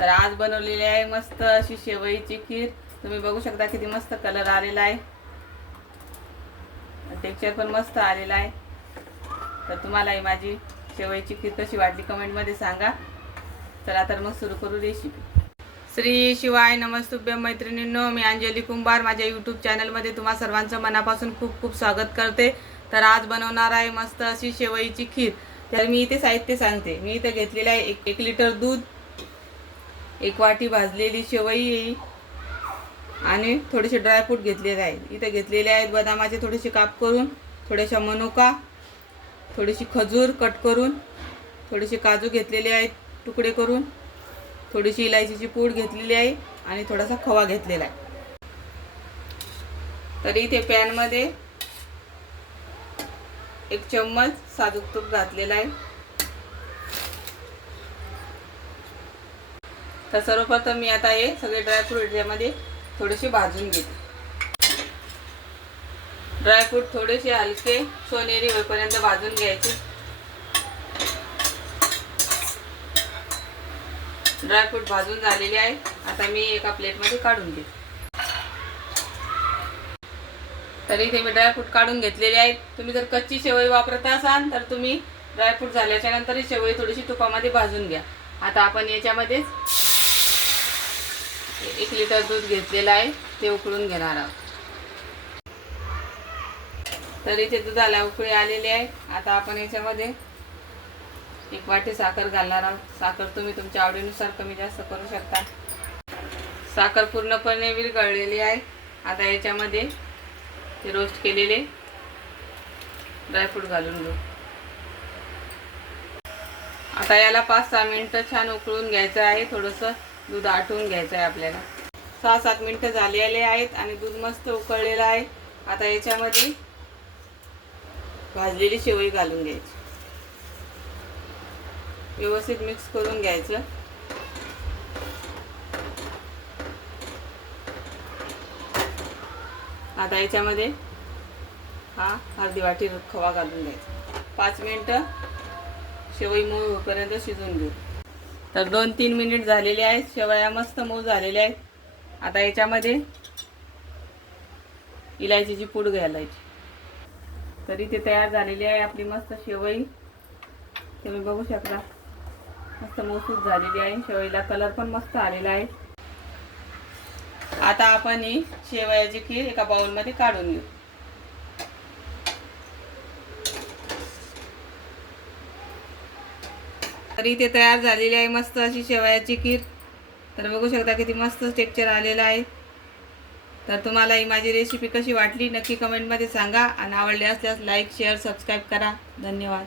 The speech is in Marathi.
तर आज बनवलेली आहे मस्त अशी शेवईची खीर। तुम्ही बघू शकता किती मस्त कलर आलेला आहे, टेक्स्चर पण मस्त आलेला आहे। तर तुम्हाला ही माझी शेवईची खीर कशी वाटली कमेंट मध्ये सांगा। चला तर मग सुरू करू रेसिपी। श्री शिवाय नमस्तुभ्यं मैत्रिणींनो, मी अंजली कुंभार माझ्या यूट्यूब चॅनलमध्ये तुम्हा सर्वांचं मनापासून खूप खूप स्वागत करते। तर आज बनवणार आहे मस्त अशी शेवईची खीर। तर मी इथे साहित्य सांगते। मी इथे घेतलेले आहे 1 लिटर दूध, 1 वाटी भाजलेली शेवई आणि थोडेसे ड्रायफ्रूट घेतलेले आहेत। इथे घेतलेले आहेत बदामाचे थोडेसे काप करून, थोडेशा मनुका, थोडीशी खजूर कट करून, थोडेसे काजू घेतलेले आहेत तुकडे करून, थोडीशी इलायचीची पूड घेतलेली आहे आणि थोडासा खवा घेतलेला आहे। तर इथे पॅन मध्ये 1 चम्मच साजूक तूप घातलेला आहे। तर सर्वप्रथम मी आता हे सगळे ड्रायफ्रूट यामध्ये थोडेसे भाजून घेते। ड्रायफ्रूट थोडेसे हलके सोनेरी होईपर्यंत भाजून घ्यायचे। ड्रायफ्रूट भाजून झालेले आहे। आता मी एका प्लेटमध्ये काढून घेते। तर इथे मी ड्रायफ्रूट काढून घेतलेले आहेत। तुम्ही जर कच्ची शेवई वापरत असाल तर तुम्ही ड्रायफ्रूट झाल्याच्या नंतर ही शेवई थोडीशी तुपामध्ये भाजून घ्या। आता आपण याच्यामध्ये 1 लिटर दूध घेतलेलं आहे ते उकळून घेणार आहोत। तर इथे दुधाला उकळी आलेली आहे। आता आपण याच्यामध्ये 1 वाटी साखर घालणार आहोत। साखर तुम्ही तुमच्या आवडीनुसार कमी जास्त करू शकता। साखर पूर्णपणे विरघळलेली आहे। आता याच्यामध्ये ते रोस्ट केलेले ड्रायफ्रूट घालून घेऊ। आता याला 5-6 मिनिटं छान उकळून घ्यायचं आहे। थोडंसं दूध आटवून घ्यायचं आहे आपल्याला। 6-7 मिनिटं झालेले आहेत आणि दूध मस्त उकळलेलं आहे। आता याच्यामध्ये भाजलेली शेवई घालून घ्यायची, व्यवस्थित मिक्स करून घ्यायचं। आता याच्यामध्ये अर्धी वाटी खवा घालून घ्यायचा। 5 मिनिटं शेवई मऊ होईपर्यंत शिजवून घेऊ। तर 2-3 मिनिट झालेले आहेत। शेवया मस्त मऊ झालेल्या आहेत। आता याच्यामध्ये इलायचीची पूड घालायची। तरी ते तयार झालेली आहे आपली मस्त शेवई। तुम्ही बघू शकता मस्त मऊसूत झालेली आहे। शेवईला कलर पण मस्त आलेला आहे। आता आपण ही शेवयाची खीर एका बाउल मध्ये काढून घेऊ। तरी ते तयार झालेली आहे मस्त अशी शेवयाची खीर। तर बघू शकता किती मस्त टेक्स्चर आलेलं आहे। तर तुम्हाला ही माझी रेसिपी कशी वाटली नक्की कमेंट मध्ये सांगा आणि आवडली असल्यास लाईक शेअर सबस्क्राईब करा। धन्यवाद।